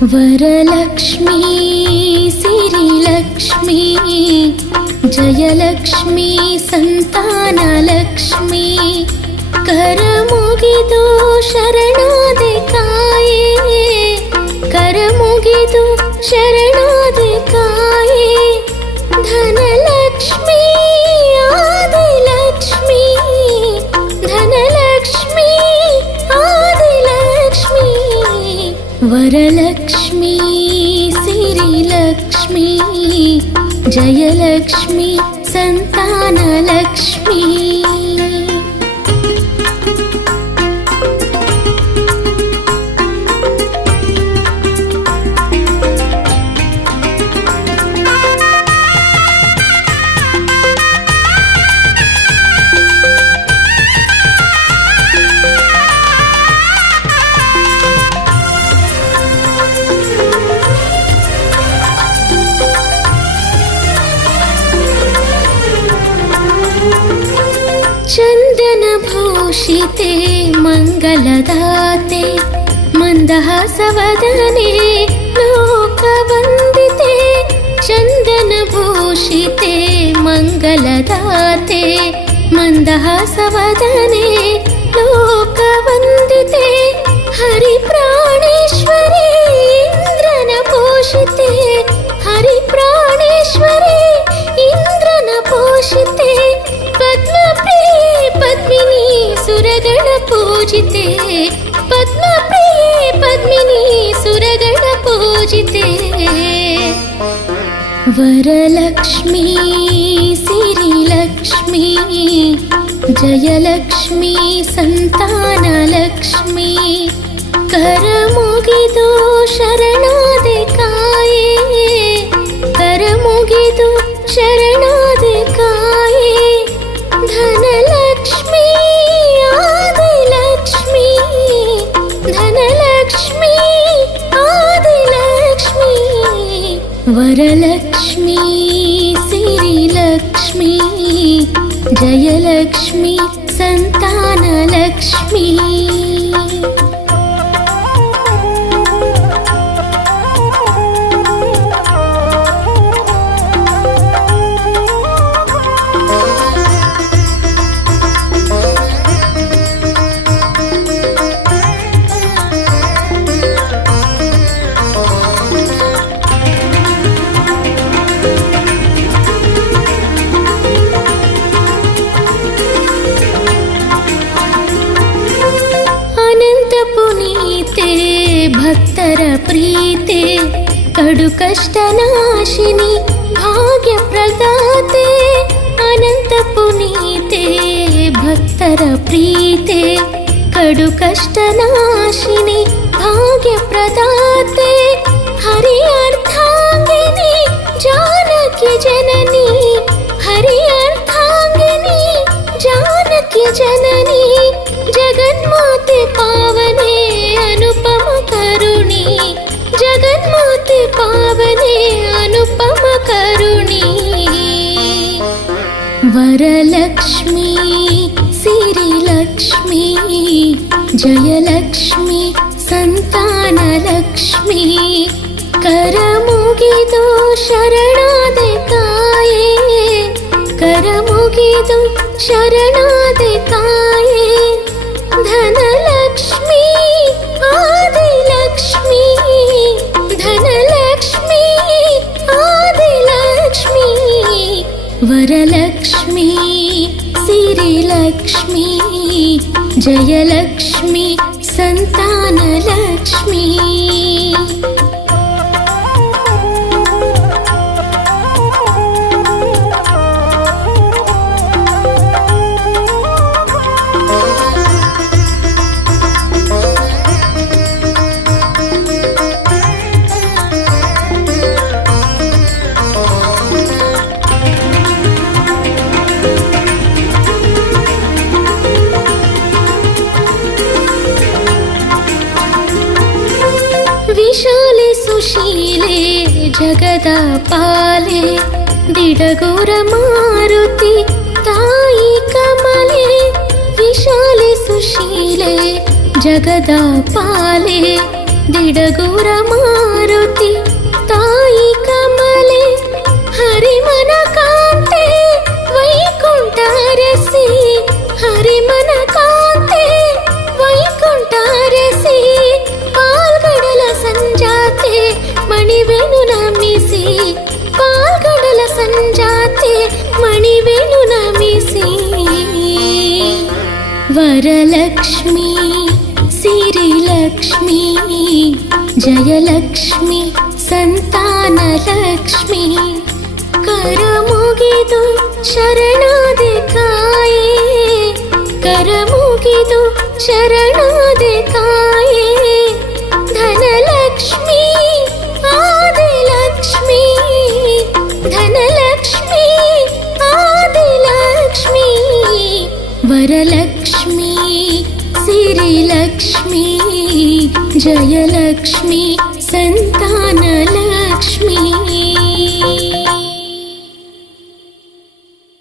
ವರಲಕ್ಷ್ಮೀ ಸಿರಿಲಕ್ಷ್ಮೀ ಜಯಲಕ್ಷ್ಮೀ ಸಂತಾನಲಕ್ಷ್ಮೀ ಕರ ಮುಗಿದು ಶರಣಾದೆ ಕಾಯೇ ಕರ ಮುಗಿದು ಶರಣಾದೆ ಕಾಯೇ ಧನಲಕ್ಷ್ಮೀ ಆದಿಲಕ್ಷ್ಮೀ ಧನಲಕ್ಷ್ಮೀ ಆದಿಲಕ್ಷ್ಮೀ ವರಲಕ್ಷ್ಮೀ ಸಿರಿಲಕ್ಷ್ಮೀ ಜಯಲಕ್ಷ್ಮೀ ಸಂತಾನಲಕ್ಷ್ಮೀ चन्दनभूषिते मङ्गलदाते मन्दहासवदने लोकवन्दिते चन्दनभूषिते मङ्गलदाते मन्दहासवदने लोकवन्दिते हरिप्राणेश्वरी इन्द्रनपोषिते हरिप्राणेश्वरी इन्द्रनपोषिते पद्मप्रिये पद्मिनी सुरगण पूजिते पद्मप्रिये पद्मिनी सुरगण पूजिते वरलक्ष्मी सिरिलक्ष्मी जयलक्ष्मी संतानलक्ष्मी कर मुगिदु शरणादे काये कर मुगिदु शरणादे काये धनलक्ष्मी आदिलक्ष्मी धनलक्ष्मी आदिलक्ष्मी वरलक्ष्मी सिरिलक्ष्मी जयलक्ष्मी संतानलक्ष्मी भक्तर प्रीते कड़ु कष्ट नाशिनी भाग्य प्रदाते अनंत पुनीते भक्तर प्रीते कड़ु कष्ट नाशिनी भाग्य प्रदाते हरि अर्थांगिनी जानकी जननी हरि अर्थांगिनी जानकी जननी जगन्माते पावने अनुपम करुणी जगन्माते पावने अनुपम करुणी वरलक्ष्मी सिरिलक्ष्मी जयलक्ष्मी संतानलक्ष्मी कर मुगिदु शरणादे काये कर मुगिदु शरणादे काये धनलक्ष्मी आदिलक्ष्मी धनलक्ष्मी आदिलक्ष्मी वरलक्ष्मी सिरिलक्ष्मी जयलक्ष्मी संतानलक्ष्मी विशाले सुशीले जगदापाले दिडगुर मारुति ताई कमले विशाले सुशीले जगदापाले दिडगुर मारुति ವರಲಕ್ಷ್ಮಿ ಸಿರಿಲಕ್ಷ್ಮಿ ಜಯಲಕ್ಷ್ಮಿ ಸಂತಾನಲಕ್ಷ್ಮಿ ಕರಮುಗಿದು ಶರಣಾದೆ ಕಾಯೇ ಕರಮುಗಿದು ಶರಣಾದೆ ಕಾಯೇ ಧನಲಕ್ಷ್ಮಿ ಆದಿಲಕ್ಷ್ಮಿ ಧನಲಕ್ಷ್ಮಿ ಆದಿಲಕ್ಷ್ಮಿ ವರಲಕ್ಷ್ಮಿ ಸಿರಿಲಕ್ಷ್ಮಿ ಜಯಲಕ್ಷ್ಮಿ ಸಂತಾನಲಕ್ಷ್ಮಿ